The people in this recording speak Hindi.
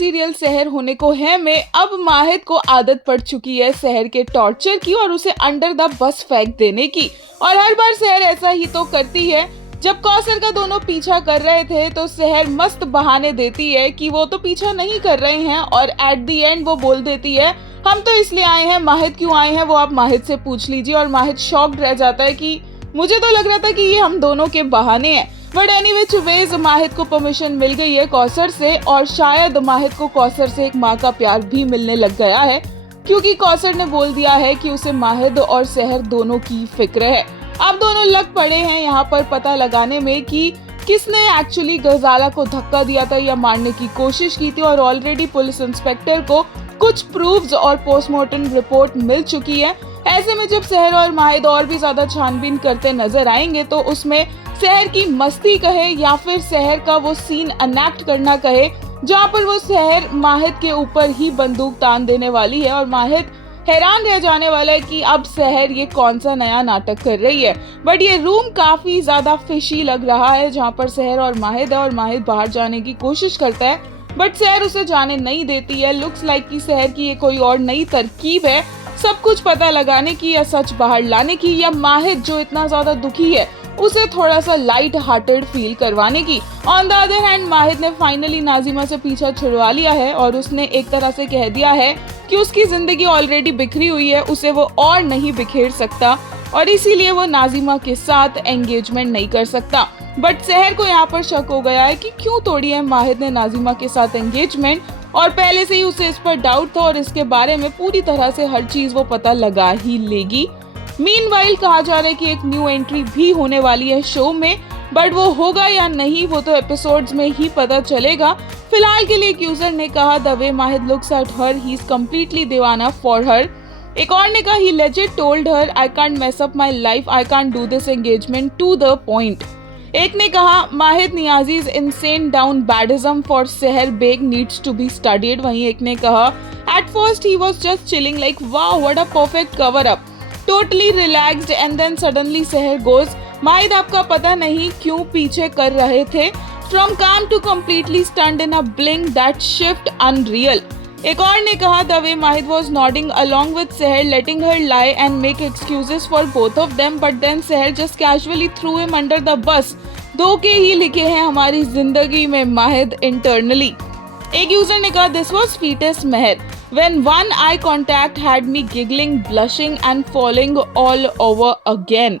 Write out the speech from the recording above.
सीरियल सहर होने को है में अब माहिद को आदत पड़ चुकी है सहर के टॉर्चर की और उसे अंडर द बस फेंक देने की। और हर बार सहर ऐसा ही तो करती है। जब कौसर का दोनों पीछा कर रहे थे तो सहर मस्त बहाने देती है कि वो तो पीछा नहीं कर रहे हैं और एट द एंड वो बोल देती है हम तो इसलिए आए हैं, माहिद क्यों आए हैं वो आप माहिद से पूछ लीजिए। और माहिद शॉक्ड रह जाता है कि मुझे तो लग रहा था कि ये हम दोनों के बहाने हैं। बट एनीवे वेज माहिद को परमिशन मिल गई है कौसर से और शायद माहिद को कौसर से एक माँ का प्यार भी मिलने लग गया है क्योंकि कौसर ने बोल दिया है कि उसे माहिद और सहर दोनों की फिक्र है। अब दोनों लग पड़े हैं यहाँ पर पता लगाने में कि किसने एक्चुअली गजाला को धक्का दिया था या मारने की कोशिश की थी। और ऑलरेडी पुलिस इंस्पेक्टर को कुछ प्रूफ्स और पोस्टमार्टम रिपोर्ट मिल चुकी है। ऐसे में जब सहर और माहिद और भी ज्यादा छानबीन करते नजर आएंगे तो उसमें सहर की मस्ती कहे या फिर सहर का वो सीन अनैक्ट करना कहे जहाँ पर वो सहर माहिद के ऊपर ही बंदूक तान देने वाली है और माहिद हैरान रह जाने वाला है कि अब सहर ये कौन सा नया नाटक कर रही है। बट ये रूम काफी ज्यादा फिशी लग रहा है जहाँ पर सहर और माहिद है और माहिद बाहर जाने की कोशिश करता है बट सहर उसे जाने नहीं देती है। लुक्स लाइक कि सहर की ये कोई और नई तरकीब है सब कुछ पता लगाने की या सच बाहर लाने की या माहिद जो इतना ज्यादा दुखी है उसे थोड़ा सा लाइट हार्टेड फील करवाने की। ऑन द अदर हैंड माहिद ने फाइनली नाजिमा से पीछा छुड़वा लिया है और उसने एक तरह से कह दिया है कि उसकी जिंदगी ऑलरेडी बिखरी हुई है, उसे वो और नहीं बिखेर सकता और इसीलिए वो नाजिमा के साथ एंगेजमेंट नहीं कर सकता। बट सहर को यहाँ पर शक हो गया है कि क्यों तोड़ी है माहिद ने नाजिमा के साथ एंगेजमेंट और पहले से ही उसे इस पर डाउट था और इसके बारे में पूरी तरह से हर चीज वो पता लगा ही लेगी। मीनवाइल कहा जा रहा है कि एक न्यू एंट्री भी होने वाली है शो में बट वो होगा या नहीं वो तो एपिसोड्स में ही पता चलेगा। फिलहाल के लिए एक यूजर ने कहा the way Mahid looks at her he is completely दीवाना फॉर हर। एक और ने कहा he legit told her I can't mess up my life, I can't do this engagement to the point. एक ने कहा Mahid Niazi's insane down badism for Sahar Baig needs to be studied. वहीं एक ने कहा at first he was just chilling like wow what a perfect cover up, totally relaxed and then suddenly Sahar goes माहिद आपका पता नहीं क्यों पीछे कर रहे थे, from calm to completely stunned in a blink that shift unreal. एक और ने कहा the way Mahid was nodding along with Sahar letting her lie and make excuses for both of them but then Sahar just casually threw him under the bus. धोखे ही लिखे हैं हमारी जिंदगी में माहिद इंटरनली। एक यूजर ने कहा this was sweetest Mehar when one eye contact had me giggling, blushing and falling all over again।